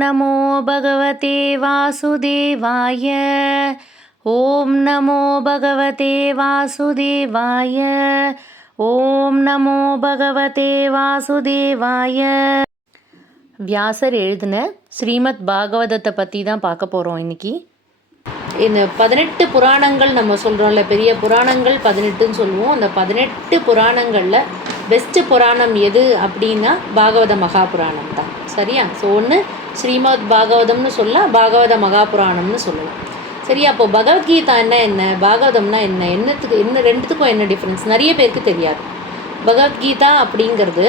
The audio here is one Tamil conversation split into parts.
நமோ பகவதே வாசுதேவாய. ஓம் நமோ பகவதே வாசுதேவாய. ஓம் நமோ பகவதே வாசுதேவாய. வியாசர் எழுதின ஸ்ரீமத் பாகவதத்தை பற்றி தான் பார்க்க போகிறோம் இன்றைக்கி. இந்த 18 புராணங்கள் நம்ம சொல்கிறோம்ல, பெரிய புராணங்கள் 18ன்னு சொல்லுவோம். அந்த 18 புராணங்களில் பெஸ்ட்டு புராணம் எது அப்படின்னா பாகவத மகாபுராணம் தான். சரியா? ஸோ ஒன்று ஸ்ரீமத் பாகவதம்னு சொல்லலாம், பாகவத மகாபுராணம்னு சொல்லலாம். சரியா? அப்போது பகவத்கீதா என்ன பாகவதம்னா என்ன ரெண்டுத்துக்கும் என்ன டிஃப்ரென்ஸ் நிறைய பேருக்கு தெரியாது. பகவத்கீதா அப்படிங்கிறது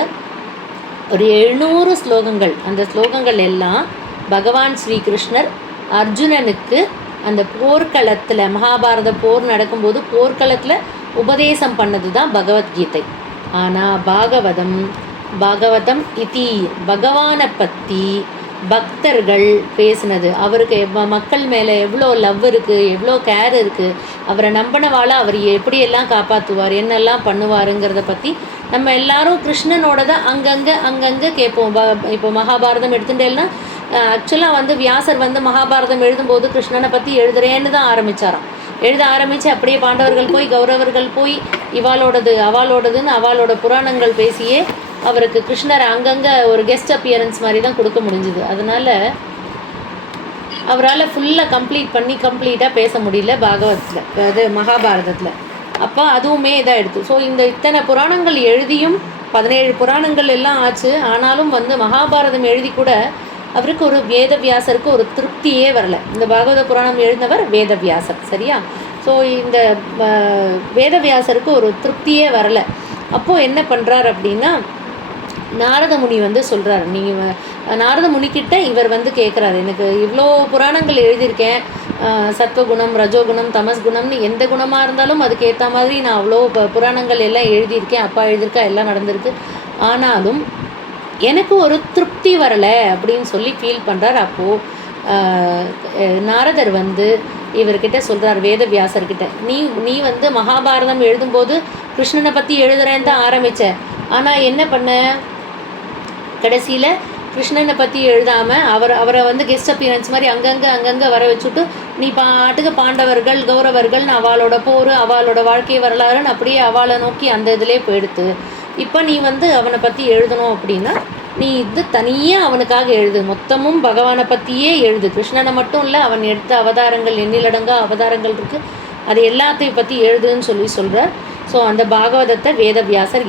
ஒரு 700 ஸ்லோகங்கள். அந்த ஸ்லோகங்கள் எல்லாம் பகவான் ஸ்ரீகிருஷ்ணர் அர்ஜுனனுக்கு அந்த போர்க்களத்தில், மகாபாரத போர் நடக்கும்போது போர்க்களத்தில் உபதேசம் பண்ணது தான் பகவத்கீதை. ஆனால் பாகவதம் இதி பகவானை பற்றி பக்தர்கள் பேசினது. அவருக்கு மக்கள் மேலே எவ்வளோ லவ் இருக்குது, எவ்வளோ கேர் இருக்குது, அவரை நம்பினவாளை அவர் எப்படியெல்லாம் காப்பாற்றுவார், என்னெல்லாம் பண்ணுவாருங்கிறத பற்றி நம்ம எல்லாரும் கிருஷ்ணனோட தான் அங்கங்கே கேட்போம். இப்போ மகாபாரதம் எடுத்துட்டேன்னா ஆக்சுவலாக வியாசர் மகாபாரதம் எழுதும்போது கிருஷ்ணனை பற்றி எழுதுறேன்னு தான் எழுத ஆரம்பித்து அப்படியே பாண்டவர்கள் போய் கௌரவர்கள் போய் அவளோடதுன்னு அவளோட புராணங்கள் பேசியே அவருக்கு கிருஷ்ணர் அங்கங்கே ஒரு கெஸ்ட் அப்பியரன்ஸ் மாதிரி தான் கொடுக்க முடிஞ்சுது. அதனால் அவரால் ஃபுல்லாக கம்ப்ளீட்டாக பேச முடியல மகாபாரதத்தில். அப்போ அதுவுமே இதாக எடுத்து. ஸோ இத்தனை புராணங்கள் எழுதியும் 17 புராணங்கள் எல்லாம் ஆச்சு. ஆனாலும் மகாபாரதம் எழுதி கூட அவருக்கு வேதவியாசருக்கு ஒரு திருப்தியே வரலை. இந்த பாகவத புராணம் எழுதினவர் வேதவியாசர். சரியா? ஸோ இந்த வேதவியாசருக்கு ஒரு திருப்தியே வரலை. அப்போது என்ன பண்ணுறார் அப்படின்னா, நாரத முனி சொல்கிறார். நீங்கள் நாரத முனிக்கிட்ட இவர் கேட்குறாரு, எனக்கு இவ்வளோ புராணங்கள் எழுதியிருக்கேன், சத்வகுணம், ரஜோகுணம், தமஸ்குணம்னு எந்த குணமாக இருந்தாலும் அதுக்கேற்ற மாதிரி நான் அவ்வளோ புராணங்கள் எல்லாம் எழுதியிருக்கேன், அப்பா எழுதியிருக்கா, எல்லாம் நடந்திருக்கு. ஆனாலும் எனக்கு ஒரு திருப்தி வரலை அப்படின்னு சொல்லி ஃபீல் பண்ணுறார். அப்போது நாரதர் இவர்கிட்ட சொல்கிறார், வேதவியாசர்கிட்ட, நீ மகாபாரதம் எழுதும்போது கிருஷ்ணனை பற்றி எழுதுறேன்னு தான் ஆரம்பித்தேன். ஆனால் என்ன பண்ண, கடைசியில் கிருஷ்ணனை பற்றி எழுதாமல் அவரை கெஸ்ட் அப்பியரன்ஸ் மாதிரி அங்கங்கே வர வச்சுட்டு நீ பாட்டுக்கு பாண்டவர்கள் கௌரவர்கள்னு அவளோட போர், அவளோட வாழ்க்கை வரலாறுன்னு அப்படியே அவளை நோக்கி அந்த இதிலே போயிடுத்து. இப்போ நீ அவனை பற்றி எழுதணும் அப்படின்னா நீ தனியாக அவனுக்காக எழுது, மொத்தமும் பகவானை பற்றியே எழுது. கிருஷ்ணனை மட்டும் இல்லை, அவன் எடுத்த அவதாரங்கள் எண்ணிலடங்கா அவதாரங்கள் இருக்குது, அது எல்லாத்தையும் பற்றி எழுதுன்னு சொல்கிறார். ஸோ அந்த பாகவதத்தை வேதவியாசர்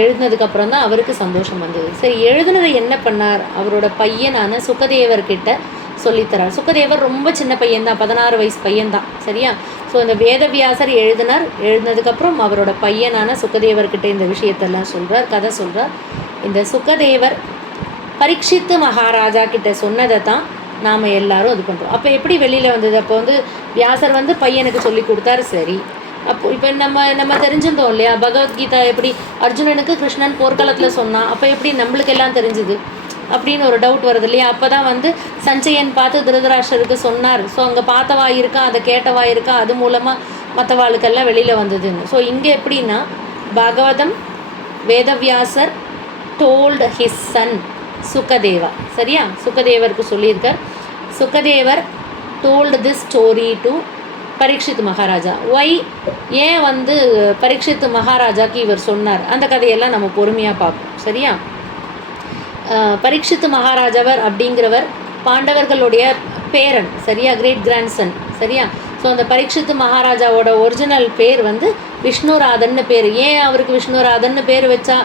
எழுதினதுக்கப்புறம் தான் அவருக்கு சந்தோஷம் வந்தது. சரி, எழுதுனதை என்ன பண்ணார், அவரோட பையனான சுகதேவர்கிட்ட சொல்லித்தரார். சுகதேவர் ரொம்ப சின்ன பையன்தான், 16 வயசு பையன்தான். சரியா? ஸோ இந்த வேதவியாசர் எழுதினதுக்கப்புறம் அவரோட பையனான சுகதேவர்கிட்ட இந்த விஷயத்தெல்லாம் கதை சொல்கிறார். இந்த சுகதேவர் பரீட்சித்து மகாராஜா கிட்ட சொன்னதை தான் நாம் எல்லாரும் இது பண்ணுறோம். அப்போ எப்படி வெளியில் வந்தது, அப்போ வியாசர் பையனுக்கு சொல்லி கொடுத்தாரு. சரி, அப்போ இப்போ நம்ம தெரிஞ்சிருந்தோம் இல்லையா, பகவத்கீதா எப்படி அர்ஜுனனுக்கு கிருஷ்ணன் போர்க்களத்தில் சொன்னான், அப்போ எப்படி நம்மளுக்கு எல்லாம் தெரிஞ்சுது அப்படின்னு ஒரு டவுட் வருது இல்லையா. அப்போ தான் சஞ்சயன் பார்த்து திருதராஷ்டருக்கு சொன்னார். ஸோ அங்கே பார்த்தவா இருக்கா, அதை கேட்டவா இருக்கா, அது மூலமாக மற்றவாளுக்கெல்லாம் வெளியில் வந்ததுன்னு. ஸோ இங்கே எப்படின்னா, பாகவதம் வேதவியாசர் told his son சுகதேவா. சரியா? சுகதேவருக்கு சொல்லியிருக்கார். சுகதேவர் told this story to Parikshit Maharaja. ஏன் பரீட்சித் மகாராஜாக்கு இவர் சொன்னார், அந்த கதையெல்லாம் நம்ம பொறுமையாக பார்ப்போம். சரியா? பரீட்சித் மகாராஜாவர் அப்படிங்கிறவர் பாண்டவர்களுடைய பேரன். சரியா? Great grandson. சரியா? ஸோ அந்த பரீட்சித் மகாராஜாவோட ஒரிஜினல் பேர் விஷ்ணுராதன்னு பேர். ஏன் அவருக்கு விஷ்ணுராதன்னு பேர் வச்சா,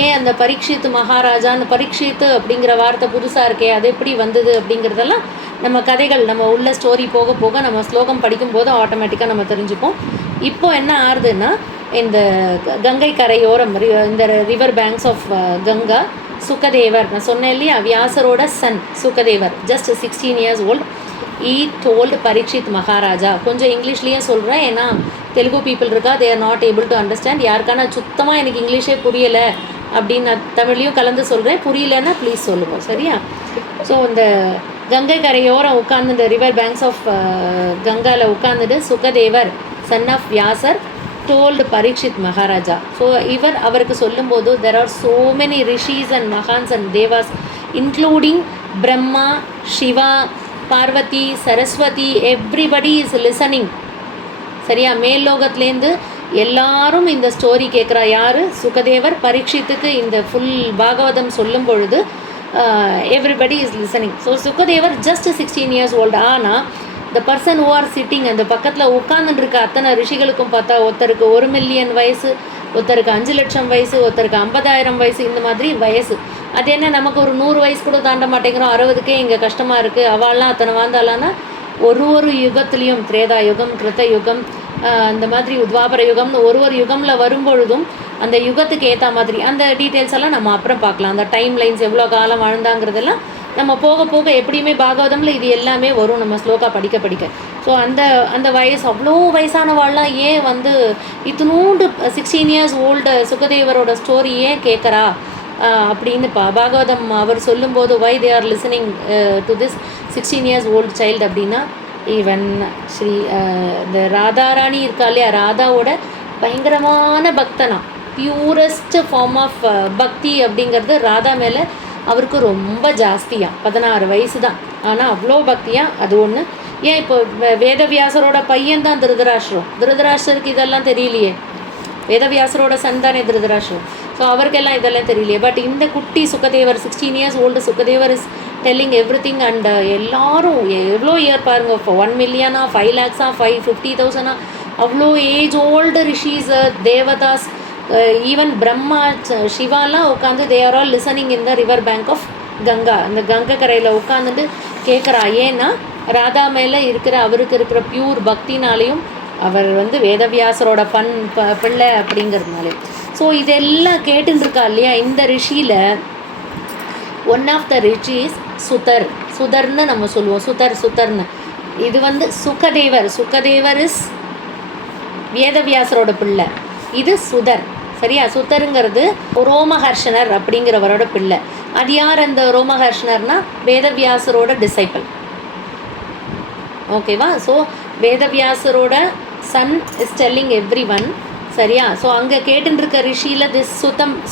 ஏன் அந்த பரீட்சித் மகாராஜான்னு, பரீட்சித்து அப்படிங்கிற வார்த்தை புதுசாக இருக்கே, அது எப்படி வந்தது அப்படிங்கிறதெல்லாம் நம்ம கதைகள், நம்ம உள்ள ஸ்டோரி போக போக நம்ம ஸ்லோகம் படிக்கும்போது ஆட்டோமேட்டிக்காக நம்ம தெரிஞ்சுப்போம். இப்போ என்ன ஆறுதுன்னா, இந்த கங்கை கரையோரம், இந்த river banks of Ganga, Sukadevar, நான் சொன்னேன் இல்லையா, வியாசரோட son Sukadevar, just 16 years old, he told Parikshit Maharaja. கொஞ்சம் இங்கிலீஷ்லேயும் சொல்கிறேன், ஏன்னா தெலுங்கு பீப்புள் இருக்கா, they are not able to understand. யாருக்கான சுத்தமாக எனக்கு இங்கிலீஷே புரியலை அப்படின்னு நான் தமிழ்லையும் கலந்து சொல்கிறேன், புரியலைன்னா ப்ளீஸ் சொல்லுங்கள். சரியா? ஸோ இந்த கங்கை கரையோரம் உட்கார்ந்து, இந்த ரிவர் பேங்க்ஸ் ஆஃப் கங்காவில் உட்காந்துட்டு Sukadevar son of Vyasar told Parikshit Maharaja. So அவருக்கு சொல்லும்போது there are so many rishis and mahans and devas including Brahma, Shiva, Parvati, Saraswati, everybody is listening. சரியா? மேல் லோகத்துலேருந்து எல்லாரும் இந்த ஸ்டோரி கேட்குறா. யார்? சுகதேவர் பரீட்சித்துக்கு இந்த ஃபுல் பாகவதம் சொல்லும் பொழுது everybody is listening. So Sukadevar just 16 years old. ஆனால் the person who are sitting, அந்த பக்கத்தில் உட்காந்துருக்க அத்தனை ரிஷிகளுக்கும் பார்த்தா ஒருத்தருக்கு 1 million வயசு, ஒருத்தருக்கு 5 லட்சம் வயசு, ஒருத்தருக்கு 50,000 வயசு, இந்த மாதிரி வயசு. அது என்ன, நமக்கு ஒரு 100 வயசு கூட தாண்ட மாட்டேங்கிறோம், 60க்கே இங்கே கஷ்டமாக இருக்குது. அவள்லாம் அத்தனை வாழ்ந்தாலான்னா ஒரு யுகத்துலேயும் திரேதா யுகம், கிருத்த யுகம், அந்த மாதிரி துவாபர யுகம்னு ஒரு யுகமில் வரும்பொழுதும் அந்த யுகத்துக்கு ஏற்ற மாதிரி அந்த டீட்டெயில்ஸ் எல்லாம் நம்ம அப்புறம் பார்க்கலாம். அந்த டைம் லைன்ஸ் எவ்வளோ காலம் வாழ்ந்தாங்கிறதெல்லாம் நம்ம போக போக எப்படியுமே பாகவதமில் இது எல்லாமே வரும் நம்ம ஸ்லோகா படிக்க. ஸோ அந்த வயசு அவ்வளோ வயசானவாள்லாம் ஏன் வந்து இத்தினூண்டு 16 years ஓல்டு சுகதேவரோட ஸ்டோரி ஏன் கேட்குறா அப்படின்னு பாகவதம் அவர் சொல்லும்போது why they are listening to this 16 years old child அப்படின்னா, ஈவன் ஸ்ரீ இந்த ராதாராணி இருக்கா இல்லையா, ராதாவோட பயங்கரமான பக்தனா, பியூரஸ்ட் ஃபார்ம் ஆஃப் பக்தி அப்படிங்கிறது ராதா மேலே அவருக்கு ரொம்ப ஜாஸ்தியாக. 16 வயசு தான், ஆனால் அவ்வளோ பக்தியாக. அது ஒன்று. ஏன் இப்போ வேதவியாசரோட பையன்தான் திருதராஷ்டருக்கு இதெல்லாம் தெரியலையே. வேதவியாசரோட சன் தானே திருதராஷ்டிரம். ஸோ அவருக்கெல்லாம் இதெல்லாம் தெரியலையே. பட் இந்த குட்டி Sukadevar 16 years old Sukadevar is telling everything. And எல்லாரும் எவ்வளோ இயர் பாருங்க, 1 million, 5 lakhs, 50,000, அவ்வளோ ஏஜ் ஓல்டு ரிஷிஸ், தேவதாஸ், ஈவன் பிரம்மா, சிவாலாம் உட்காந்து they are all listening in the river bank of Ganga. அந்த கங்கை கரையில் உட்காந்துட்டு கேட்குறா. ஏன்னா ராதா மேலே அவருக்கு இருக்கிற பியூர் பக்தினாலையும் அவர் வந்து வேதவியாசரோட பிள்ளை அப்படிங்கிறதுனாலே. ஸோ இதெல்லாம் கேட்டுருக்கா இல்லையா. இந்த ரிஷியில் ஒன் ஆஃப் த ரிஷிஸ் சுதர்னு நம்ம சொல்லுவோம். சுதர்னு. இது வந்து சுகதேவர் இஸ் வேதவியாசரோட பிள்ளை. இது சுதர். சரியா? சுதருங்கிறது ரோமஹர்ஷனர் அப்படிங்கிறவரோட பிள்ளை. அது யார் அந்த ரோமஹர்ஷனர்னா? வேதவியாசரோட டிசைபிள். ஓகேவா? ஸோ வேதவியாசரோட son is telling everyone. சரியா? ஸோ அங்கே கேட்டுருக்க ரிஷியில் திஸ்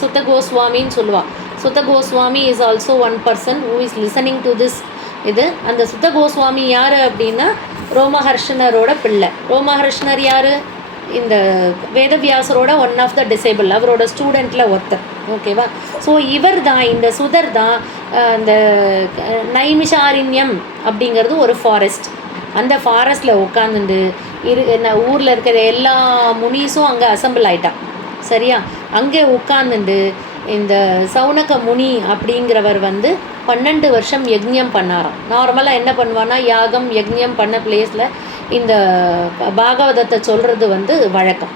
சுத்த கோஸ்வாமின்னு சொல்லுவாள். Suta Goswami is also one person who is listening to this. அந்த சுத்த கோஸ்வாமி யார் அப்படின்னா ரோமஹர்ஷனரோட பிள்ளை. ரோமஹர்ஷனர் யார்? இந்த வேதவியாசரோட ஒன் ஆஃப் த டிசேபிள், அவரோட ஸ்டூடெண்ட்டில் ஒருத்தர். ஓகேவா? ஸோ இவர் தான், இந்த சுதர் தான் இந்த நைமிஷாரண்யம் அப்படிங்கிறது ஒரு ஃபாரஸ்ட். அந்த ஃபாரஸ்ட்டில் உட்காந்துட்டு ஊரில் இருக்கிற எல்லா முனிஸும் அங்கே அசம்பிள் ஆகிட்டான். சரியா? அங்கே உட்காந்துட்டு இந்த சௌனக முனி அப்படிங்கிறவர் வந்து 12 வருஷம் யஜ்ஞம் பண்ணாராம். நார்மலாக என்ன பண்ணுவான்னா, யாகம் யஜ்ஞம் பண்ண பிளேஸில் இந்த பாகவதத்தை சொல்கிறது வந்து வழக்கம்.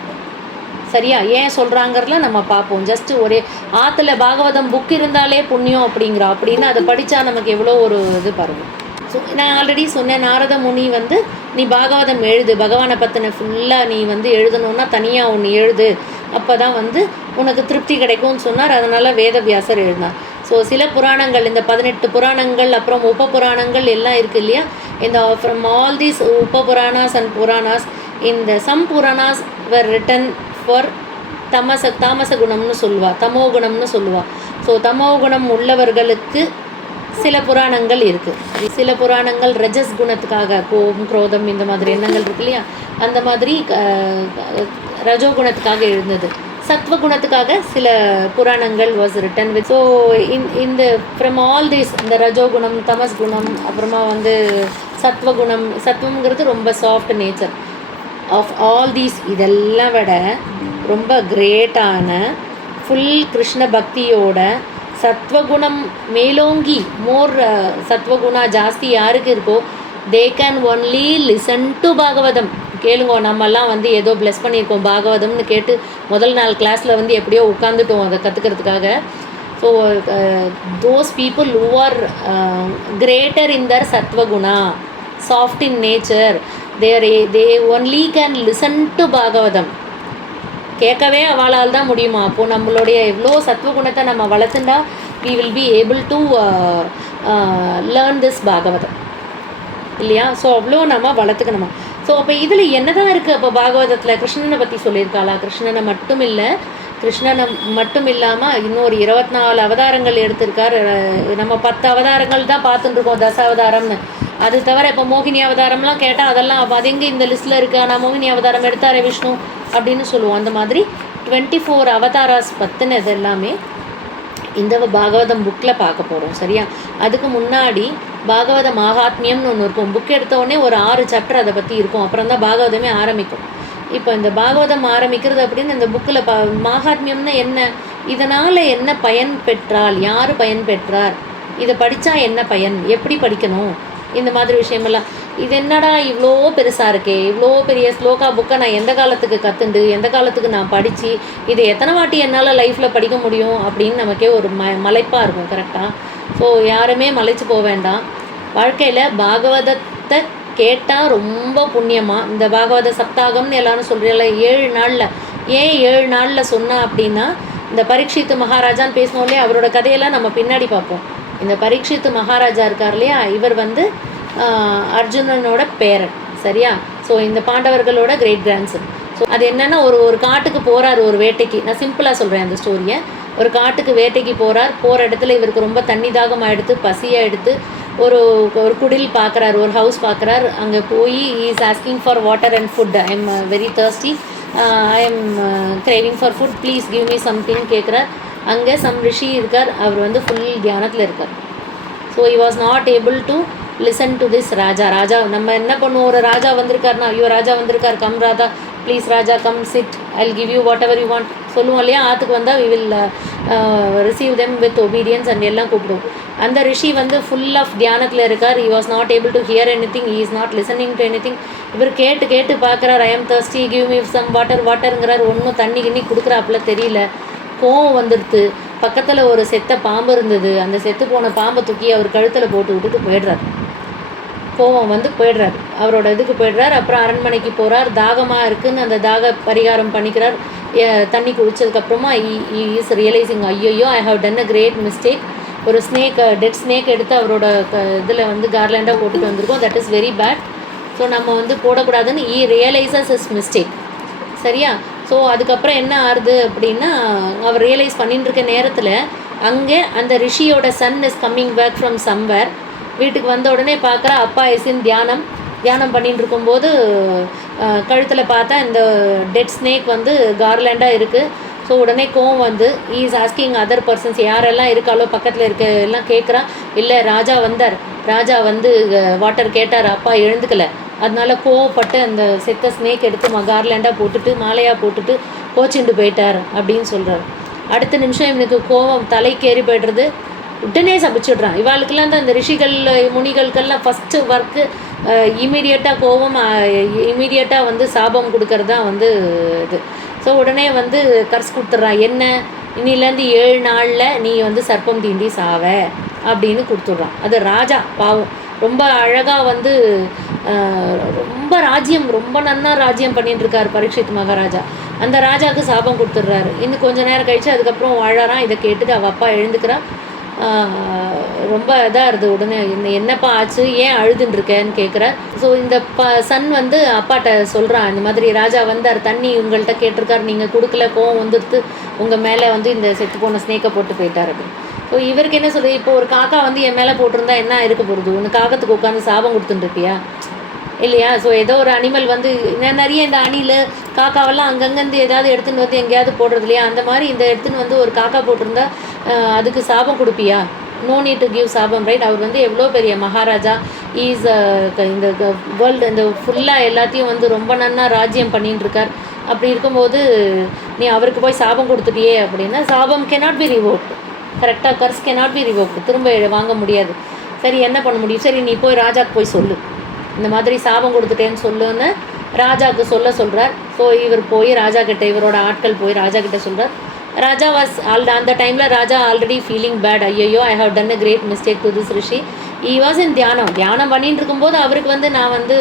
சரியா? ஏன் சொல்கிறாங்கிறதுல நம்ம பார்ப்போம். ஜஸ்ட்டு ஒரே ஆற்றுல பாகவதம் புக் இருந்தாலே புண்ணியம் அப்படிங்கிறா. அப்படின்னா அதை படித்தா நமக்கு எவ்வளோ ஒரு இது பாருங்கள். ஸோ நான் ஆல்ரெடி சொன்னேன், நாரத முனி வந்து நீ பாகவதம் எழுது, பகவானை பற்றின ஃபுல்லாக நீ வந்து எழுதணுன்னா தனியாக ஒன்று எழுது, அப்போ தான் வந்து உனக்கு திருப்தி கிடைக்கும்னு சொன்னார். அதனால் வேதவியாசர் எழுதினார். ஸோ சில புராணங்கள், இந்த 18 புராணங்கள், அப்புறம் உப புராணங்கள் எல்லாம் இருக்குது இல்லையா. இந்த ஃப்ரம் ஆல் தீஸ் உப புராணாஸ் அண்ட் புராணாஸ், இந்த some Puranas were written for தாமச குணம்னு சொல்லுவாள், தமோ குணம்னு சொல்லுவாள். ஸோ தமோ குணம் உள்ளவர்களுக்கு சில புராணங்கள் இருக்குது. சில புராணங்கள் ரஜஸ் குணத்துக்காக, கோபம், குரோதம், இந்த மாதிரி எண்ணங்கள் இருக்கு இல்லையா, அந்த மாதிரி ரஜோகுணத்துக்காக எழுந்தது. சத்வகுணத்துக்காக சில புராணங்கள் வாஸ் ரிட்டன் வித். ஸோ இந்த ஃப்ரம் ஆல் திஸ், இந்த ரஜோகுணம், தமஸ் குணம், அப்புறமா வந்து சத்வகுணம், சத்வங்கிறது ரொம்ப soft nature of all these, இதெல்லாம் விட ரொம்ப கிரேட்டான ஃபுல் கிருஷ்ண பக்தியோட சத்வகுணம் மேலோங்கி, மோர் சத்வகுணா ஜாஸ்தி யாருக்கு இருக்கோ, they can only listen to Bhagavatam. கேளுங்க, நம்மெல்லாம் வந்து ஏதோ ப்ளெஸ் பண்ணியிருக்கோம் பாகவதம்னு கேட்டு முதல் நாள் கிளாஸில் வந்து எப்படியோ உட்காந்துட்டோம் அதை கற்றுக்கிறதுக்காக. So those people who are greater in their சத்வகுணா, soft in nature, they only can listen to Bhagavatam. கேட்கவே அவளால் தான் முடியுமா? அப்போது நம்மளுடைய எவ்வளோ சத்வகுணத்தை நம்ம வளர்த்துண்டா we will be able to learn this Bhagavatam இல்லையா? ஸோ அவ்வளோ நம்ம வளர்த்துக்கணுமா. ஸோ அப்போ இதில் என்ன தான் இருக்குது? அப்போ பாகவதத்தில் கிருஷ்ணனை பற்றி சொல்லியிருக்காளா? கிருஷ்ணனை மட்டும் இல்லை, கிருஷ்ணனை மட்டும் இல்லாமல் இன்னொரு 24 அவதாரங்கள் எடுத்திருக்கார். நம்ம 10 அவதாரங்கள் தான் பார்த்துட்டு இருக்கோம் தசாவதாரம்னு. அது தவிர இப்போ மோகினி அவதாரம்லாம் கேட்டால் அதெல்லாம் அது எங்கே இந்த லிஸ்ட்டில் இருக்குது, ஆனால் மோகினி அவதாரம் எடுத்தாரே விஷ்ணு அப்படின்னு சொல்லுவோம். அந்த மாதிரி 24 அவதாராஸ் பற்றினது எல்லாமே இந்த பாகவதம் புக்கில் பார்க்க போகிறோம். சரியா? அதுக்கு முன்னாடி பாகவத மகாத்மியம்னு ஒன்று இருக்கும். புக் எடுத்தோடனே ஒரு 6 சாப்டர் அதை பற்றி இருக்கும். அப்புறம் தான் பாகவதமே ஆரம்பிக்கும். இப்போ இந்த பாகவதம் ஆரம்பிக்கிறது அப்படின்னு இந்த புக்கில் மகாத்மியம்னா என்ன, இதனால் என்ன பயன் பெற்றால், யார் பயன் பெற்றார், இதை படித்தா என்ன பயன், எப்படி படிக்கணும், இந்த மாதிரி விஷயமெல்லாம். இது என்னடா இவ்வளோ பெருசாக இருக்கே, இவ்வளோ பெரிய ஸ்லோகா புக்கை நான் எந்த காலத்துக்கு கற்றுண்டு எந்த காலத்துக்கு நான் படித்து இதை எத்தனை வாட்டி என்னால் லைஃப்பில் படிக்க முடியும் அப்படின்னு நமக்கே ஒரு மலைப்பாக இருக்கும். கரெக்டாக? ஸோ யாருமே மலைச்சு போக வேண்டாம். வாழ்க்கையில் பாகவதத்தை கேட்டால் ரொம்ப புண்ணியமாக, இந்த பாகவத சப்தாகம்னு எல்லாரும் சொல்கிறீங்கள 7 நாளில், ஏன் 7 நாளில் சொன்னா அப்படின்னா, இந்த பரீட்சித்து மகாராஜான்னு பேசணும் இல்லையா, அவரோட கதையெல்லாம் நம்ம பின்னாடி பார்ப்போம். இந்த பரீட்சித்து மகாராஜா இருக்கார் இல்லையா, இவர் வந்து அர்ஜுனனோட பேரன். சரியா? ஸோ இந்த பாண்டவர்களோட கிரேட் கிராண்ட்சன். ஸோ அது என்னென்னா ஒரு காட்டுக்கு போகிறார், ஒரு வேட்டைக்கு. நான் சிம்பிளாக சொல்கிறேன் அந்த ஸ்டோரியை. ஒரு காட்டுக்கு வேட்டைக்கு போகிறார். போகிற இடத்துல இவருக்கு ரொம்ப தண்ணி தாகமாக எடுத்து பசியாக எடுத்து ஒரு குடில் பார்க்குறாரு, ஒரு ஹவுஸ் பார்க்குறார். அங்கே போய் is asking for water and food. I am very thirsty, I am craving for food, please give me something கேட்குறார். அங்கே சம் ரிஷி இருக்கார், அவர் வந்து ஃபுல் தியானத்தில் இருக்கார். So he was not able to listen to this raja. நம்ம என்ன பண்ணுவோம், ஒரு ராஜா வந்திருக்காருனா, ஐயோ ராஜா வந்திருக்கார், come raja please raja come sit, I will give you whatever you want சொல்லுவோம் இல்லையா. ஆற்றுக்கு வந்தால் we will receive them with obedience and எல்லாம் கூப்பிடுவோம். அந்த ரிஷி வந்து ஃபுல் ஆஃப் தியானத்தில் இருக்கார். He was not able to hear anything, he is not listening to any thing. இவர் கேட்டு பார்க்குறார். I am thirsty, give me some வாட்டருங்கிறார். ஒன்றும் தண்ணி கிண்ணி கொடுக்குறாப்புல தெரியல. கோவம் வந்துடுது. பக்கத்தில் ஒரு செத்த பாம்பு இருந்தது. அந்த செத்து போன பாம்பை தூக்கி அவர் கழுத்தில் போட்டு விட்டுட்டு போயிடுறார். கோவம் வந்து போயிடுறார், அவரோட இதுக்கு போயிடுறார். அப்புறம் அரண்மனைக்கு போகிறார். தாகமாக இருக்குதுன்னு அந்த தாக பரிகாரம் பண்ணிக்கிறார். தண்ணி குடித்ததுக்கப்புறமா இஸ் ரியலைசிங், ஐயோ I have done a great mistake. ஒரு ஸ்னேக், டெட் ஸ்னேக் எடுத்து அவரோட இதில் வந்து கார்லேண்டாக போட்டுட்டு வந்திருக்கோம். That is very bad. So நம்ம வந்து போடக்கூடாதுன்னு ரியலைசஸ் இஸ் மிஸ்டேக். சரியா? ஸோ அதுக்கப்புறம் என்ன ஆகுது அப்படின்னா, அவர் ரியலைஸ் பண்ணிட்டு இருக்க நேரத்தில் அங்கே அந்த ரிஷியோட son is coming back from somewhere. வீட்டுக்கு வந்த உடனே பார்க்குறா அப்பா இன் தியானம் பண்ணிட்டு இருக்கும்போது கழுத்தில் பார்த்தா இந்த டெட் ஸ்னேக் வந்து கார்லேண்டாக இருக்குது. ஸோ உடனே கோவம் வந்து இஸ் ஆஸ்கிங் அதர் பர்சன்ஸ், யாரெல்லாம் இருக்காளோ பக்கத்தில் இருக்க எல்லாம் கேட்குறா. இல்லை ராஜா வந்தார், ராஜா வந்து வாட்டர் கேட்டார், அப்பா எழுந்துக்கலை. அதனால கோவப்பட்டு அந்த செத்த ஸ்னேக் எடுத்து கார்லேண்டாக போட்டுட்டு மாலையாக போட்டுட்டு கோச்சிண்டு போயிட்டார் அப்படின்னு சொல்கிறார். அடுத்த நிமிஷம் இவனுக்கு கோவம் தலைக்கேறி போய்டுறது. உடனே சபிச்சுட்றான். இவாளுக்கெல்லாம் தான் இந்த ரிஷிகள் முனிகளுக்கெல்லாம் ஃபஸ்ட்டு ஒர்க்கு இமீடியட்டாக கோவம், இமீடியட்டாக வந்து சாபம் கொடுக்கறது தான் வந்து இது. ஸோ உடனே வந்து கர்ஸ் கொடுத்துட்றான். என்ன, இன்னிலேருந்து 7 நாளில் நீ வந்து சர்ப்பம் தீண்டி சாவ அப்படின்னு கொடுத்துட்றான். அது ராஜா பாவம் ரொம்ப அழகாக வந்து ரொம்ப ராஜ்யம், ரொம்ப நன்னா ராஜ்யம் பண்ணிட்டு இருக்கார் பரீட்சித் மகாராஜா. அந்த ராஜாவுக்கு சாபம் கொடுத்துட்றாரு. இன்னும் கொஞ்சம் நேரம் கழித்து அதுக்கப்புறம் வாழறான். இதை கேட்டுட்டு அவள் அப்பா எழுந்துக்கிறான். ரொம்ப இதாக இருது. உடனே என்னப்பா ஆச்சு, ஏன் அழுதுன்ட்ருக்கேன்னு கேட்குறார். ஸோ இந்த சன் வந்து அப்பாட்ட சொல்கிறான், இந்த மாதிரி ராஜா வந்தார், தண்ணி உங்கள்கிட்ட கேட்டிருக்கார், நீங்கள் கொடுக்கல, கோவம் வந்துடுத்து, உங்கள் மேலே வந்து இந்த செத்து போன ஸ்னேக்கை போட்டு போயிட்டார் அப்படின்னு. ஸோ இவருக்கு என்ன சொல்லுது, இப்போ ஒரு காக்கா வந்து என் மேலே போட்டிருந்தா என்ன இருக்க போகிறது, ஒன்று காக்கத்துக்கு உட்காந்து சாபம் கொடுத்துட்டுருப்பியா இல்லையா? ஸோ ஏதோ ஒரு அனிமல் வந்து நிறைய இந்த அணில் காக்காவெல்லாம் அங்கங்கேருந்து ஏதாவது எடுத்துன்னு வந்து எங்கேயாவது போடுறது இல்லையா, அந்த மாதிரி இந்த எடுத்துன்னு வந்து ஒரு காக்கா போட்டிருந்தா அதுக்கு சாபம் கொடுப்பியா? நோ நீட் டு கிவ் சாபம், ரைட்? அவர் வந்து எவ்வளோ பெரிய மகாராஜா, ஈஸ் இந்த வேர்ல்டு இந்த ஃபுல்லாக எல்லாத்தையும் வந்து ரொம்ப நன்னா ராஜ்யம் பண்ணின்னு இருக்கார். அப்படி இருக்கும்போது நீ அவருக்கு போய் சாபம் கொடுத்துட்டியே அப்படின்னா, சாபம் cannot be revoked. கரெக்டாக, கர்ஸ் cannot be revoked, திரும்ப வாங்க முடியாது. சரி என்ன பண்ண முடியும், சரி நீ போய் ராஜாவுக்கு போய் சொல்லு, இந்த மாதிரி சாபம் கொடுத்துட்டேன்னு சொல்லுன்னு ராஜாவுக்கு சொல்கிறார். ஸோ இவர் போய் ராஜா கிட்ட, இவரோட ஆட்கள் போய் ராஜா கிட்ட சொல்கிறார். ராஜா வாஸ் அந்த டைமில் ராஜா ஆல்ரெடி ஃபீலிங் பேட். ஐயோ I have done a great mistake to this rishi. He was in தியானம் பண்ணிட்டு இருக்கும்போது அவருக்கு வந்து நான் வந்து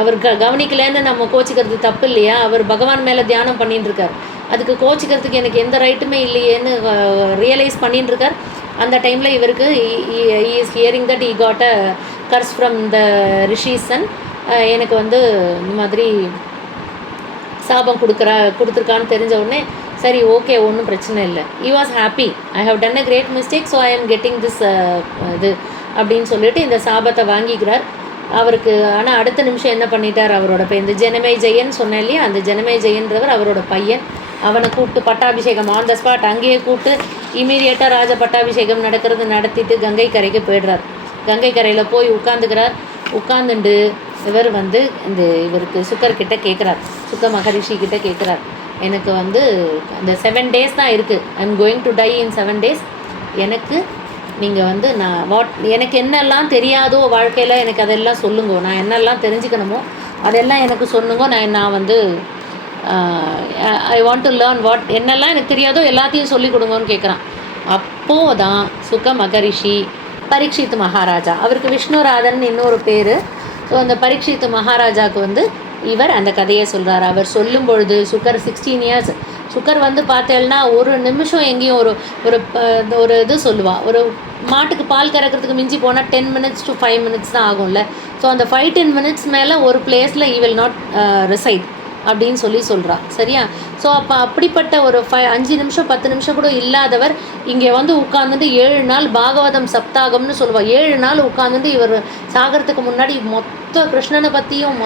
அவர் கவனிக்கலன்னு நம்ம கோச்சிக்கிறது தப்பு இல்லையா? அவர் பகவான் மேலே தியானம் பண்ணிட்டு இருக்கார், அதுக்கு கோச்சிக்கிறதுக்கு எனக்கு எந்த ரைட்டுமே இல்லையேன்னு ரியலைஸ் பண்ணிட்டு இருக்கார். அந்த டைமில் இவருக்கு is hearing that he got a curse from the rishi son. எனக்கு வந்து இந்த மாதிரி சாபம் கொடுத்துருக்கான்னு தெரிஞ்ச உடனே சரி ஓகே ஒன்றும் பிரச்சனை இல்லை. He was happy. I have done a great mistake, so I am getting this இது அப்படின்னு சொல்லிட்டு இந்த சாபத்தை வாங்கிக்கிறார் அவருக்கு. ஆனால் அடுத்த நிமிஷம் என்ன பண்ணிட்டார், அவரோட இந்த ஜனமே ஜெயன் சொன்னேன் இல்லையா, அந்த ஜனமே ஜெயன்றவர் அவரோட பையன். அவனை கூப்பிட்டு பட்டாபிஷேகம் ஆன் த ஸ்பாட் அங்கேயே கூப்பிட்டு இமீடியட்டாக ராஜ பட்டாபிஷேகம் நடத்திட்டு கங்கை கரைக்கு போயிடுறார். கங்கை கரையில் போய் உட்காந்துக்கிறார். உட்காந்துண்டு இவர் இவருக்கு சுக்கர்கிட்ட கேட்குறார், சுக்க மகரிஷி கிட்ட கேட்குறார், எனக்கு அந்த 7 days தான் இருக்குது, I am going to die in 7 days. எனக்கு நீங்கள் நான் எனக்கு என்னெல்லாம் தெரியாதோ வாழ்க்கையில் எனக்கு அதெல்லாம் சொல்லுங்க, நான் என்னெல்லாம் தெரிஞ்சுக்கணுமோ அதெல்லாம் எனக்கு சொல்லுங்க, நான் ஐ வாண்ட் டு லேர்ன் என்னெல்லாம் எனக்கு தெரியாதோ எல்லாத்தையும் சொல்லிக் கொடுங்கன்னு கேட்குறான். அப்போது தான் சுக மகரிஷி பரீட்சித் மகாராஜா, அவருக்கு விஷ்ணுராதன் இன்னொரு பேர். ஸோ அந்த பரீட்சித் மகாராஜாவுக்கு இவர் அந்த கதையை சொல்கிறார். அவர் சொல்லும் பொழுது சுகர் 16 years, சுகர் பார்த்தேன்னா ஒரு நிமிஷம் எங்கேயும் ஒரு இது சொல்லுவாள், ஒரு மாட்டுக்கு பால் கறக்கிறதுக்கு மிஞ்சி போனால் 10 minutes to 5 minutes தான் ஆகும்ல. ஸோ அந்த 5-10 minutes மேலே ஒரு பிளேஸில் ஈ வில் நாட் ரிசைட் அப்படின்னு சொல்கிறா. சரியா? ஸோ அப்போ அப்படிப்பட்ட ஒரு 5 நிமிஷம் 10 நிமிஷம் கூட இல்லாதவர் இங்கே உட்காந்துட்டு 7 நாள் பாகவதம் சப்தாகம்னு சொல்லுவாள். 7 நாள் உட்காந்துட்டு இவர் சாகிறதுக்கு முன்னாடி மொத்த கிருஷ்ணனை பற்றியும்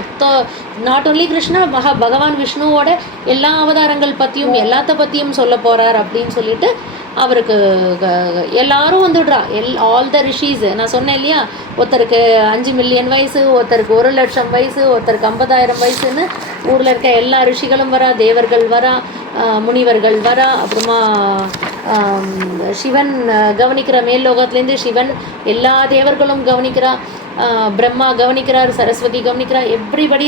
நாட் ஒன்லி கிருஷ்ணா, பகவான் விஷ்ணுவோட எல்லா அவதாரங்கள் பற்றியும் எல்லாத்த பற்றியும் சொல்ல போகிறார் அப்படின்னு சொல்லிட்டு அவருக்கு எல்லாரும் வந்துடுறா. All the rishis. நான் சொன்னேன் இல்லையா, ஒருத்தருக்கு 5 million வயசு, ஒருத்தருக்கு 1 லட்சம் வயசு, ஒருத்தருக்கு 50,000 வயசுன்னு ஊரில் இருக்க எல்லா ரிஷிகளும் வரா, தேவர்கள் வரா, முனிவர்கள் வரா. அப்புறமா சிவன் கவனிக்கிற, மேல் லோகத்துலேருந்து சிவன் எல்லா தேவர்களும் கவனிக்கிறா, பிரம்மா கவனிக்கிறார், சரஸ்வதி கவனிக்கிறா. Everybody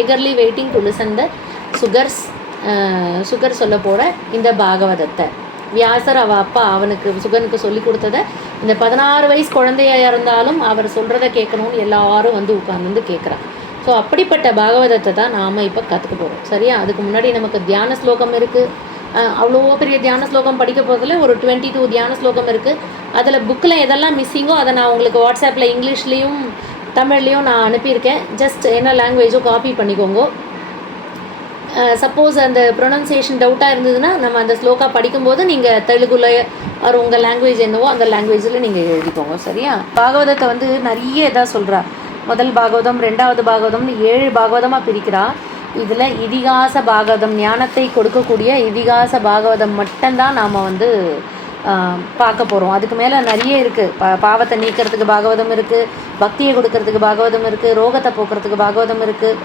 eagerly waiting to listen the Sukar சொல்ல போகிற இந்த பாகவதத்தை. வியாசர் அப்பா சுகனுக்கு சொல்லி கொடுத்ததை இந்த 16 வயசு குழந்தையாக இருந்தாலும் அவர் சொல்கிறத கேட்கணும்னு எல்லாரும் உட்கார்ந்து கேட்குறான். ஸோ அப்படிப்பட்ட பாகவதத்தை தான் நாம் இப்போ கற்றுக்க போகிறோம். சரியா? அதுக்கு முன்னாடி நமக்கு தியான ஸ்லோகம் இருக்குது. அவ்வளோ பெரிய தியான ஸ்லோகம் படிக்க போகிறதுல ஒரு 22 தியான ஸ்லோகம் இருக்குது. அதில் புக்கில் எதெல்லாம் மிஸ்ஸிங்கோ அதை நான் உங்களுக்கு வாட்ஸ்அப்பில் இங்கிலீஷ்லேயும் தமிழ்லேயும் நான் அனுப்பியிருக்கேன். ஜஸ்ட் என்ன லாங்குவேஜோ காப்பி பண்ணிக்கோங்க. சப்போஸ் அந்த ப்ரொனன்சியேஷன் டவுட்டாக இருந்ததுன்னா நம்ம அந்த ஸ்லோகா படிக்கும்போது நீங்கள் தெலுங்குல உங்கள் லாங்குவேஜ் என்னவோ அந்த லாங்குவேஜில் நீங்கள் எழுதிக்கோங்க. சரியா? பாகவதத்தை நிறைய இதாக சொல்கிறா. முதல் பாகவதம், 2வது பாகவதம்னு 7 பாகவதமாக பிரிக்கிறா. இதில் இதிகாச பாகவதம், ஞானத்தை கொடுக்கக்கூடிய இதிகாச பாகவதம் மட்டும்தான் நாம் பார்க்க போகிறோம். அதுக்கு மேலே நிறைய இருக்குது. பாவத்தை நீக்கிறதுக்கு பாகவதம் இருக்குது, பக்தியை கொடுக்கறதுக்கு பாகவதம் இருக்குது, ரோகத்தை போக்குறதுக்கு பாகவதம் இருக்குது,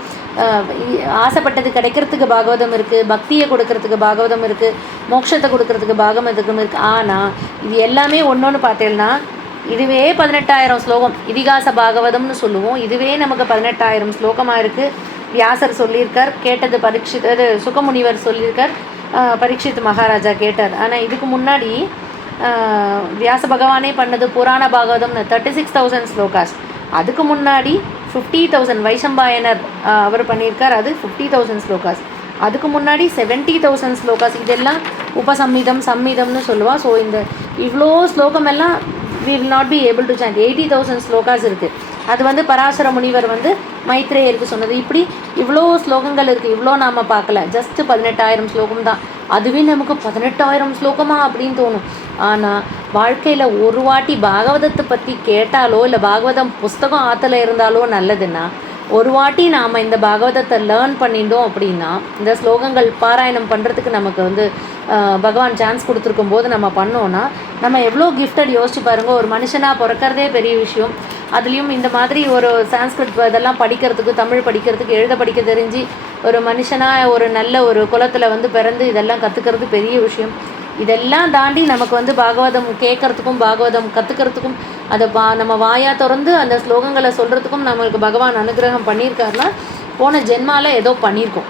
ஆசைப்பட்டது கிடைக்கிறதுக்கு பாகவதம் இருக்குது, பக்தியை கொடுக்கறதுக்கு பாகவதம் இருக்குது, மோட்சத்தை கொடுக்கறதுக்கு பாகவதம் இருக்குது. ஆனால் இது எல்லாமே ஒன்று பார்த்தேன்னா இதுவே 18,000 ஸ்லோகம் இதிகாச பாகவதம்னு சொல்லுவோம். இதுவே நமக்கு 18,000 ஸ்லோகமாக இருக்குது. வியாசர் சொல்லியிருக்கார், கேட்டது சுகமுனிவர் சொல்லியிருக்கார், பரீட்சித் மகாராஜா கேட்டார். ஆனால் இதுக்கு முன்னாடி வியாச பகவானே பண்ணது புராண பாகவதம்னு 36,000 ஸ்லோகாஸ். அதுக்கு முன்னாடி 50,000 வைஷம்பாயனர் அவர் பண்ணியிருக்கார், அது 50,000 ஸ்லோகாஸ். அதுக்கு முன்னாடி 70,000 ஸ்லோகாஸ். இதெல்லாம் சம்மிதம்னு சொல்லுவாள். ஸோ இந்த இவ்வளோ ஸ்லோகம் எல்லாம் we will not be able to chant. 80,000 slokas இருக்குது. அது பராசர முனிவர் மைத்ரேயருக்கு சொன்னது. இப்படி இவ்வளோ ஸ்லோகங்கள் இருக்குது. இவ்வளோ நாம் பார்க்கல. ஜஸ்ட் 18,000 ஸ்லோகம் தான். அதுவே நமக்கு 18,000 ஸ்லோகமா அப்படின்னு தோணும். ஆனால் வாழ்க்கையில் ஒரு வாட்டி பாகவதத்தை பற்றி கேட்டாலோ இல்லை பாகவதம் புஸ்தகம் ஆற்றுல இருந்தாலோ நல்லதுன்னா, ஒரு வாட்டி நாம் இந்த பாகவதத்தை லேர்ன் பண்ணிட்டோம் அப்படின்னா, இந்த ஸ்லோகங்கள் பாராயணம் பண்ணுறதுக்கு நமக்கு பகவான் சான்ஸ் கொடுத்துருக்கும் போது நம்ம பண்ணோன்னா நம்ம எவ்வளோ கிஃப்டட் யோசிச்சு பாருங்கள். ஒரு மனுஷனாக பிறக்கிறதே பெரிய விஷயம். அதுலேயும் இந்த மாதிரி ஒரு சான்ஸ்கிரிட் இதெல்லாம் படிக்கிறதுக்கு, தமிழ் படிக்கிறதுக்கு, எழுத படிக்க தெரிஞ்சு ஒரு மனுஷனாக ஒரு நல்ல ஒரு குலத்தில் பிறந்து இதெல்லாம் கற்றுக்கிறது பெரிய விஷயம். இதெல்லாம் தாண்டி நமக்கு பாகவதம் கேட்குறதுக்கும் பாகவதம் கற்றுக்கிறதுக்கும் அதை நம்ம வாயாக திறந்து அந்த ஸ்லோகங்களை சொல்கிறதுக்கும் நம்மளுக்கு பகவான் அனுகிரகம் பண்ணியிருக்காருன்னா போன ஜென்மாவில் ஏதோ பண்ணியிருக்கோம்.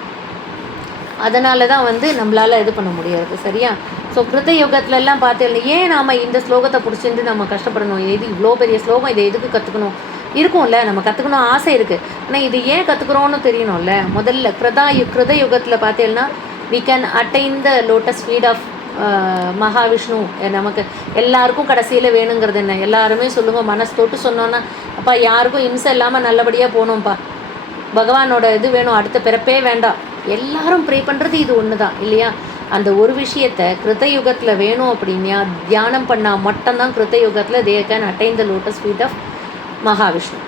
அதனால தான் நம்மளால் இது பண்ண முடியாது. சரியா? ஸோ கிருத்த யுகத்துலலாம் பார்த்தேன், ஏன் நாம் இந்த ஸ்லோகத்தை பிடிச்சிட்டு நம்ம கஷ்டப்படணும்? இது இவ்வளோ பெரிய ஸ்லோகம், இதை எதுக்கு கற்றுக்கணும் இருக்கும்ல, நம்ம கற்றுக்கணும் ஆசை இருக்குது. ஆனால் இது ஏன் கற்றுக்குறோன்னு தெரியணும்ல. முதல்ல கிருத யுகத்தில் பார்த்தேன்னா we can attain the lotus feet of Mahavishnu. நமக்கு எல்லாருக்கும் கடைசியில் வேணுங்கிறது என்ன? எல்லாருமே சொல்லுவோம், மனசு தொட்டு சொன்னோன்னா, அப்பா யாருக்கும் இம்சை இல்லாமல் நல்லபடியாக போகணும்ப்பா, பகவானோட இது வேணும், அடுத்த பிறப்பே வேண்டாம், எல்லாரும் ப்ரே பண்ணுறது இது ஒன்று தான் இல்லையா? அந்த ஒரு விஷயத்தை கிருத்தயுகத்தில் வேணும் அப்படின்னா தியானம் பண்ணால் மட்டும்தான் கிருத்தயுகத்தில் they can attain the lotus feet of Mahavishnu.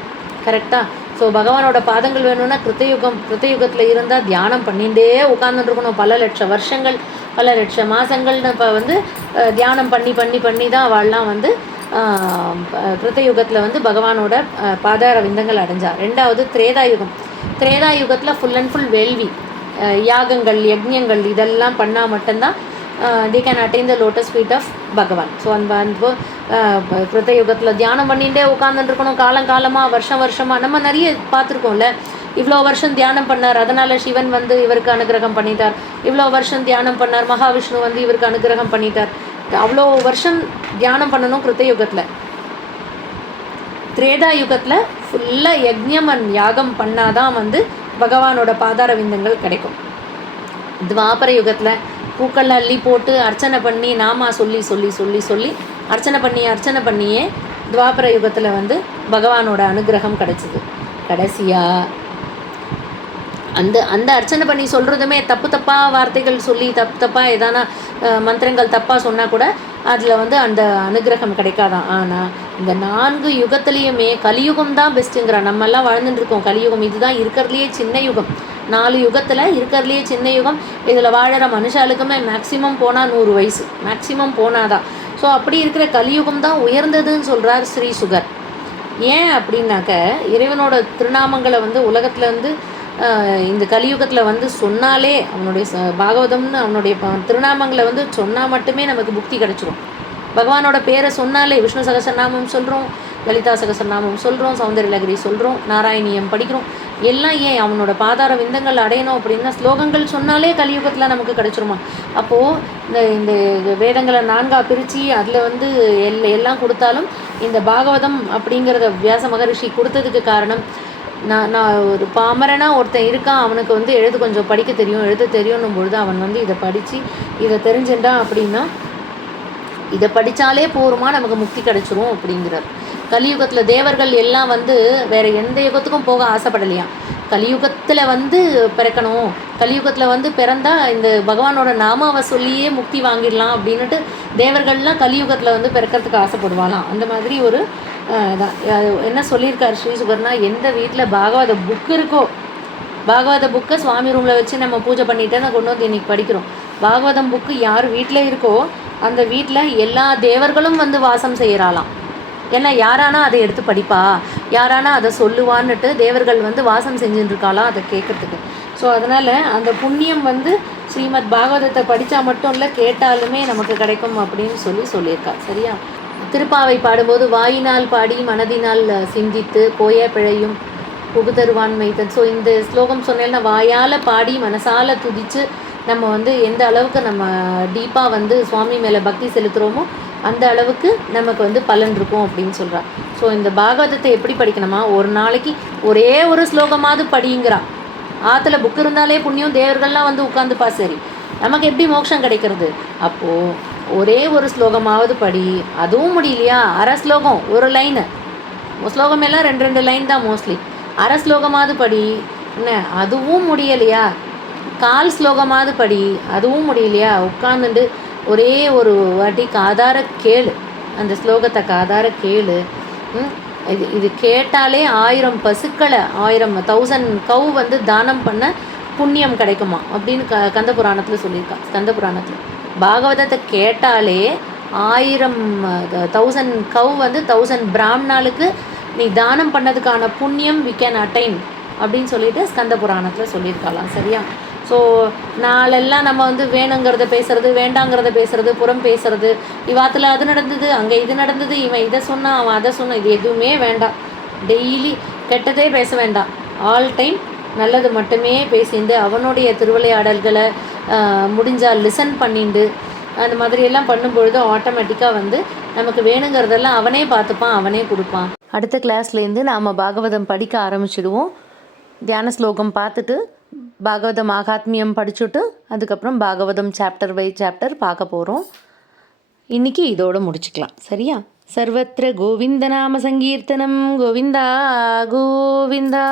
கரெக்டாக? ஸோ பகவானோட பாதங்கள் வேணும்னா கிருத்தயுகத்தில் இருந்தால் தியானம் பண்ணிகிட்டே உட்காந்துருக்கணும். பல லட்சம் வருஷங்கள், பல லட்சம் மாதங்கள்னு இப்போ வந்து தியானம் பண்ணி தான் அவள்லாம் வந்து கிருத்தயுகத்தில் வந்து பகவானோட பாதார விந்தங்கள் அடைஞ்சா. ரெண்டாவது திரேதாயுகத்தில் ஃபுல் அண்ட் ஃபுல் வேள்வி, யாகங்கள், யக்ஞங்கள் இதெல்லாம் பண்ணால் மட்டும்தான் they can attain the lotus feet of பகவான். ஸோ அந்த கிருத்தயுகத்தில் தியானம் பண்ணிகிட்டே உட்காந்துருக்கணும் காலங்காலமாக, வருஷமாக. நம்ம நிறைய பார்த்துருக்கோம்ல, இவ்வளோ வருஷம் தியானம் பண்ணார், அதனால் சிவன் வந்து இவருக்கு அனுகிரகம் பண்ணிட்டார். இவ்வளோ வருஷம் தியானம் பண்ணார், மகாவிஷ்ணு வந்து இவருக்கு அனுகிரகம் பண்ணிட்டார். அவ்வளோ வருஷம் தியானம் பண்ணணும் கிருத்தயுகத்தில். திரேதாயுகத்தில் ஃபுல்லாக யக்ஞம் அண்ட் யாகம் பண்ணாதான் வந்து பகவானோட பாதார விந்தங்கள் கிடைக்கும். துவாபர யுகத்தில் பூக்கள் அள்ளி போட்டு அர்ச்சனை பண்ணி நாமா சொல்லி அர்ச்சனை பண்ணியே துவாபர யுகத்தில் வந்து பகவானோட அனுகிரகம் கிடச்சிது. கடைசியாக அந்த அர்ச்சனை பண்ணி சொல்கிறதுமே தப்பாக வார்த்தைகள் சொல்லி தப்பாக ஏதானா மந்திரங்கள் தப்பாக சொன்னால் கூட அதில் வந்து அந்த அனுகிரகம் கிடைக்காதான். ஆனால் இந்த 4 யுகத்துலேயுமே கலியுகம் தான் பெஸ்ட்டுங்கிறான். நம்மெல்லாம் வாழ்ந்துட்டுருக்கோம் கலியுகம், இதுதான் இருக்கிறதுலையே சின்ன யுகம். 4 யுகத்தில் இருக்கிறதுலையே சின்ன யுகம். இதில் வாழற மனுஷாளுக்குமே மேக்சிமம் போனால் 100 வயசு, மேக்சிமம் போனாதான். ஸோ அப்படி இருக்கிற கலியுகம் தான் உயர்ந்ததுன்னு சொல்கிறார் ஸ்ரீ சுகர். ஏன் அப்படின்னாக்க, இறைவனோட திருநாமங்களை வந்து உலகத்தில் வந்து இந்த கலியுகத்தில் வந்து சொன்னாலே அவனுடைய பாகவதம்னு அவனுடைய திருநாமங்களை வந்து சொன்னால் மட்டுமே நமக்கு புக்தி கிடச்சிரும். பகவானோட பேரை சொன்னாலே விஷ்ணு சகசரநாமம் சொல்கிறோம், லலிதா சகசரநாமம் சொல்கிறோம், சௌந்தர்யலகரி சொல்கிறோம், நாராயணியம் படிக்கிறோம். எல்லாம் ஏன் அவனோட பாதார விந்தங்கள் அடையணும் அப்படின்னா ஸ்லோகங்கள் சொன்னாலே கலியுகத்தில் நமக்கு கிடச்சிருமா. அப்போது இந்த வேதங்களை 4ஆக பிரித்து அதில் வந்து எல்லாம் கொடுத்தாலும் இந்த பாகவதம் அப்படிங்கிறத வியாச மகரிஷி கொடுத்ததுக்கு காரணம், நான் ஒரு பாமரனாக ஒருத்தன் இருக்கான், அவனுக்கு வந்து கொஞ்சம் எழுத தெரியும்னும் பொழுது அவன் வந்து இதை படித்து இதை தெரிஞ்சுட்டான் அப்படின்னா இதை படித்தாலே போருமா நமக்கு முக்தி கிடைச்சிரும் அப்படிங்கிறார். கலியுகத்தில் தேவர்கள் எல்லாம் வந்து வேறு எந்த யுகத்துக்கும் போக ஆசைப்படலையாம். கலியுகத்தில் வந்து பிறக்கணும், கலியுகத்தில் வந்து பிறந்தால் இந்த பகவானோட நாமாவை சொல்லியே முக்தி வாங்கிடலாம் அப்படின்னுட்டு தேவர்கள்லாம் கலியுகத்தில் வந்து பிறக்கிறதுக்கு ஆசைப்படுவாளாம். அந்த மாதிரி ஒரு என்ன சொல்லியிருக்கார் ஸ்ரீ சுகர்னா, எந்த வீட்டில் பாகவத புக்கு இருக்கோ, பாகவத புக்கை சுவாமி ரூமில் வச்சு நம்ம பூஜை பண்ணிட்டேன்னு கொண்டு வந்து இன்றைக்கி படிக்கிறோம். பாகவதம் புக்கு யார் வீட்டில் இருக்கோ அந்த வீட்டில் எல்லா தேவர்களும் வந்து வாசம் செய்கிறாளாம். ஏன்னா யாரானா அதை எடுத்து படிப்பா, யாரானா அதை சொல்லுவான்னுட்டு தேவர்கள் வந்து வாசம் செஞ்சுட்டுருக்காளாம் அதை கேட்குறதுக்கு. ஸோ அதனால் அந்த புண்ணியம் வந்து ஸ்ரீமத் பாகவதத்தை படித்தா மட்டும் இல்லை, கேட்டாலுமே நமக்கு கிடைக்கும் அப்படின்னு சொல்லியிருக்கா. சரியா? திருப்பாவை பாடும்போது வாயினால் பாடி மனதினால் சிந்தித்து போய பிழையும் புகுதருவான் மைத்தன். ஸோ இந்த ஸ்லோகம் சொன்னேன்னா வாயால் பாடி மனசால் துதித்து நம்ம வந்து எந்த அளவுக்கு நம்ம டீப்பாக வந்து சுவாமி மேலே பக்தி செலுத்துகிறோமோ அந்த அளவுக்கு நமக்கு வந்து பலன் இருக்கும் அப்படின்னு சொல்கிறா. ஸோ இந்த பாகவதத்தை எப்படி படிக்கணுமா, ஒரு நாளைக்கு ஒரே ஒரு ஸ்லோகமாவது படிங்கிறா. ஆற்றுல புக்கு இருந்தாலே புண்ணியம், தேவர்கள்லாம் வந்து உட்காந்துப்பா. சரி, நமக்கு எப்படி மோட்சம் கிடைக்கிறது? அப்போது ஒரே ஒரு ஸ்லோகமாவது படி. அதுவும் முடியலையா, அரை ஸ்லோகம், ஒரு லைனு. ஸ்லோகம் எல்லாம் 2 லைன் தான் மோஸ்ட்லி. அரை ஸ்லோகமாவது படி. என்ன அதுவும் முடியலையா, கால் ஸ்லோகமாவது படி. அதுவும் முடியலையா, உட்காந்துட்டு ஒரே ஒரு வாட்டி காதார கேளு, அந்த ஸ்லோகத்தை காதார கேளு. இது கேட்டாலே 1000 பசுக்களை 1000 கவு வந்து தானம் பண்ண புண்ணியம் கிடைக்குமா அப்படின்னு கந்த புராணத்தில் சொல்லியிருக்கா. கந்த புராணத்தில் பாகவதத்தை கேட்டாலே 1000 கவு வந்து 1000 பிராமணாளுக்கு நீ தானம் பண்ணதுக்கான புண்ணியம் வி கேன் அட்டைன் அப்படின்னு சொல்லிட்டு ஸ்கந்த புராணத்தில் சொல்லியிருக்கலாம். சரியா? ஸோ நாளெல்லாம் நம்ம வந்து வேணுங்கிறத பேசுகிறது, வேண்டாங்கிறத பேசுகிறது, புறம் பேசுகிறது, இவாத்தில் அது நடந்தது, அங்கே இது நடந்தது, இவன் இதை சொன்னான், அவன் அதை சொன்னான், இது எதுவுமே வேண்டாம். டெய்லி கெட்டதே பேச வேண்டாம். ஆல் டைம் நல்லது மட்டுமே பேசிண்டு அவனுடைய திருவிளையாடல்களை முடிஞ்சால் லிசன் பண்ணிண்டு அந்த மாதிரியெல்லாம் பண்ணும்பொழுது ஆட்டோமேட்டிக்காக வந்து நமக்கு வேணுங்கிறதெல்லாம் அவனே பார்த்துப்பான், அவனே கொடுப்பான். அடுத்த கிளாஸ்லேருந்து நாம் பாகவதம் படிக்க ஆரம்பிச்சிடுவோம். தியான ஸ்லோகம் பார்த்துட்டு பாகவதம் ஆகாத்மியம் படிச்சுட்டு அதுக்கப்புறம் பாகவதம் சாப்டர் பை சாப்டர் பார்க்க போகிறோம். இன்றைக்கி இதோடு முடிச்சுக்கலாம். சரியா? சர்வத்திர கோவிந்த நாம சங்கீர்த்தனம் கோவிந்தா கோவிந்தா.